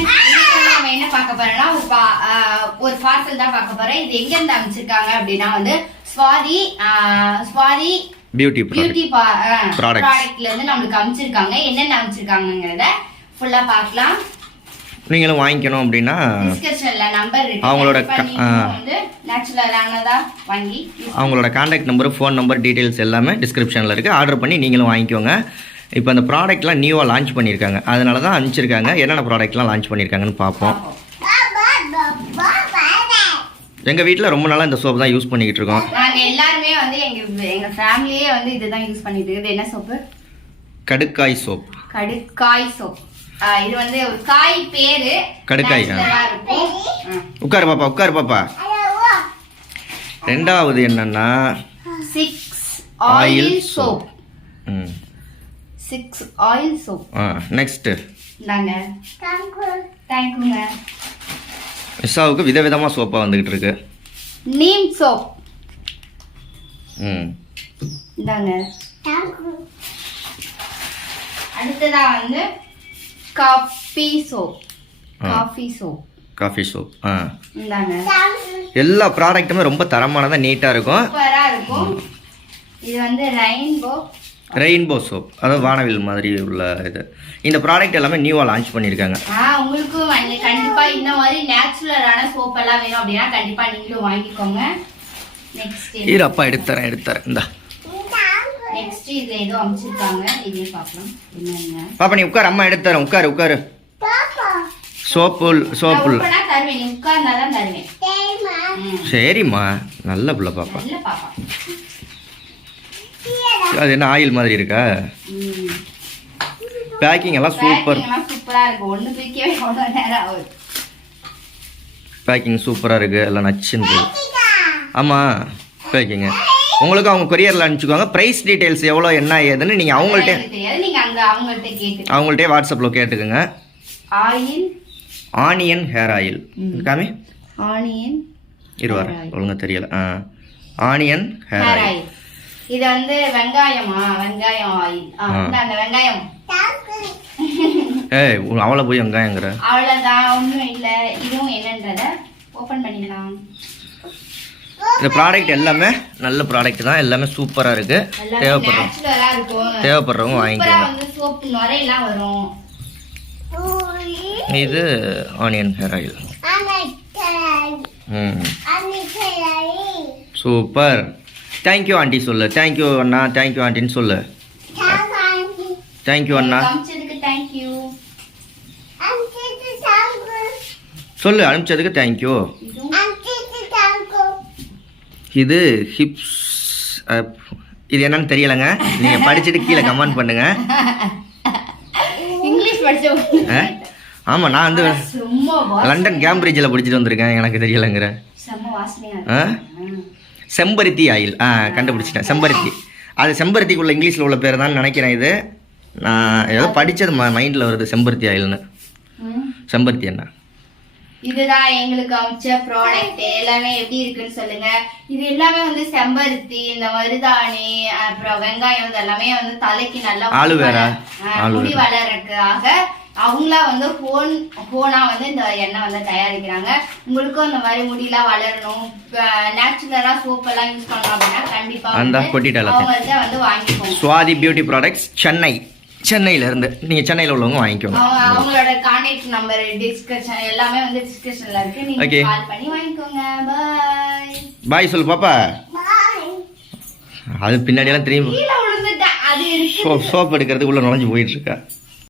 நம்ம என்ன பார்க்க போறோம்னா ஒரு பார்சல் தான் பார்க்க போறோம். இது எங்க இருந்து அமைச்சிருக்காங்க அப்படின்னா வந்து ஸ்வாதி பியூட்டி ப்ராடக்ட்ல இருந்து நம்மளுக்கு அமைச்சிருக்காங்க. என்னென்ன அமைச்சிருக்காங்கங்கறத ஃபுல்லா பார்க்கலாம். நீங்களும் வாங்கிக்கணும் அப்படின்னா டிஸ்கிரிப்ஷன்ல நம்பர் இருக்கு. அவங்களோட வந்து நேச்சுரலானதா வாங்கி அவங்களோட contact number, phone number, details எல்லாமே டிஸ்கிரிப்ஷன்ல இருக்கு. ஆர்டர் பண்ணி நீங்களும் வாங்கிக்கோங்க. இப்போ அந்த ப்ராடக்ட்லாம் நியூவாக லான்ச் பண்ணியிருக்காங்க, அதனால தான் அனுப்பிச்சிருக்காங்க. என்னென்ன ப்ராடக்ட்லாம் லான்ச் பண்ணியிருக்காங்கன்னு பார்ப்போம். எங்கள் வீட்டில் ரொம்ப நாளாக இந்த சோப் தான் யூஸ் பண்ணிக்கிட்டு இருக்கோம். நாங்கள் எல்லாருமே வந்து எங்கள் ஃபேமிலியே வந்து இதுதான் யூஸ் பண்ணிட்டு இருக்குது. என்ன சோப்பு? கடுக்காய் சோப். கடுக்காய் சோப். இது வந்து ஒரு காய் பேரு கடுக்காய். உட்காரு பாப்பா, உட்காரு பாப்பா. ரெண்டாவது என்னன்னா 6 oil soap. 6 oil soap. Next நாங்க தேங்க்யூங்க. மிஸ்ஸாவுக்கு விதவிதமா சோப்பா வந்துகிட்டு இருக்கு. நீம் சோப். இந்தாங்க. அடுத்ததா வந்து காஃபி சோப். Coffee soap. இந்தாங்க. எல்லா ப்ராடக்ட்டுமே ரொம்ப தரமானதா, நீட்டா இருக்கும், சூப்பரா இருக்கும். இது வந்து ரெயின்போ சோப், அதாவது வானவில் மாதிரி உள்ள இது. இந்த ப்ராடக்ட் எல்லாமே நியூவா லான்ச் பண்ணிருக்காங்க. உங்களுக்கு கண்டிப்பா இந்த மாதிரி நேச்சுரலான சோப் எல்லாம் வேணும் அப்படின்னா கண்டிப்பா நீங்களும் வாங்கிக்கோங்க. நெக்ஸ்ட் இரு அப்பா எடுத்துறேன் இந்தா. நெக்ஸ்ட் இதுல ஏதோ அமைச்சிருக்காங்க, இதையும் பார்க்கலாம். என்னங்க பாப்பா நீ உட்கார், அம்மா எடுத்துறேன். உட்காரு. சோப்பு தருவேன், நீ உட்கார்ந்தாதான் தருவேன். சரிம்மா, நல்ல பிள்ளை பாப்பா. நல்ல பாப்பா. அது என்ன ஆயில் மாதிரி இருக்கா? பேக்கிங் எல்லாம் சூப்பரா இருக்கு. ஒண்ணு தூக்கவே அவ்வளவு நேரம் ஆகுது. பேக்கிங் சூப்பரா இருக்கு, எல்லாம் நச்சுன்னு. ஆமா பேக்கிங் உங்களுக்கு அவங்க கொரியர்ல அனுப்பிச்சுக்கோங்க. பிரைஸ் டீடைல்ஸ் எவ்வளோ என்ன ஏதுன்னு நீங்க அவங்கள்ட்ட வாட்ஸ்அப்ல கேட்டுக்கோங்க. ஆனியன் ஹேர் ஆயில் காமி. ஆனியன் இருவார ஒழுங்கா தெரியல. Onion hair oil. இது வந்து வெங்காயம் ஆயில். அந்த வெங்காயம். ஏய் அவளை போய் வெங்காயங்கிற. அவ்வளவுதான், ஒண்ணும் இல்ல. இதுவும் என்னன்றத ஓபன் பண்ணிடலாம். இந்த ப்ராடக்ட் எல்லாமே நல்ல ப்ராடக்ட் தான், எல்லாமே சூப்பரா இருக்கு. தேவைப்படுறவங்க வாங்கிக்கோங்க. சோப்பு நுரையெல்லாம் வரும். இது onion hair oil. Super. Thank you aunty சொல்லு. தேங்க்யூ அண்ணா, தேங்க்யூ ஆண்டின்னு சொல்லு. தேங்க்யூ அண்ணா சொல்லு. அனுப்பிச்சதுக்கு தேங்க்யூ. இது ஹிப்ஸ். இது என்னன்னு தெரியலங்க, நீங்க படிச்சுட்டு கீழே கமெண்ட் பண்ணுங்க. இங்கிலீஷ் படிச்ச. ஆமா, நான் வந்து லண்டன் கேம்பிரிட்ஜில் படிச்சுட்டு வந்திருக்கேன், எனக்கு தெரியலங்கிற. செம்பருத்தி ஆயில். கண்டுபிடிச்சிட்டேன், செம்பருத்தி. அது செம்பருத்திக்குள்ள இங்கிலீஷில் உள்ள பேர் தான் நினைக்கிறேன். இது நான் ஏதோ படித்தது மைண்டில் வருது, செம்பருத்தி ஆயில்னு. செம்பருத்தி என்ன? இதுதான் எங்களுக்கு அமைச்ச ப்ராடக்ட். எல்லாமே எப்படி இருக்குன்னு சொல்லுங்க. இது எல்லாமே வந்து செம்பருத்தி, இந்த மருதாணி, அப்புறம் வெங்காயம், இது எல்லாமே வந்து தலைக்கு நல்லா முடி வளர்றதுக்காக அவங்களா வந்து ஹோனா வந்து இந்த எண்ணெய் வந்து தயாரிக்கிறாங்க. உங்களுக்கும் இந்த மாதிரி முடியெல்லாம் வளரணும், நேச்சுரலா சோப் எல்லாம் யூஸ் பண்ணலாம் அப்படின்னா கண்டிப்பா அவங்கள்ட்ட வந்து வாங்கிக்கோங்க. ஸ்வாதி பியூட்டி ப்ராடக்ட்ஸ், சென்னையில இருந்து. நீங்க சென்னையில உள்ளவங்க வாங்கிக்கோங்க. அவங்களோட கான்டாக்ட் நம்பர் டிஸ்கிரிப்ஷன் எல்லாமே வந்து டிஸ்கிரிப்ஷன்ல இருக்கு, நீங்க கால் பண்ணி வாங்கிக்கோங்க. பை சொல்லு பாப்பா. அது பின்னாடி எல்லாம் தெரியும். கீழ விழுந்துட்டா. அது சோப் எடுக்கிறதுக்குள்ள நுழைஞ்சு போயிட்டு இருக்கா.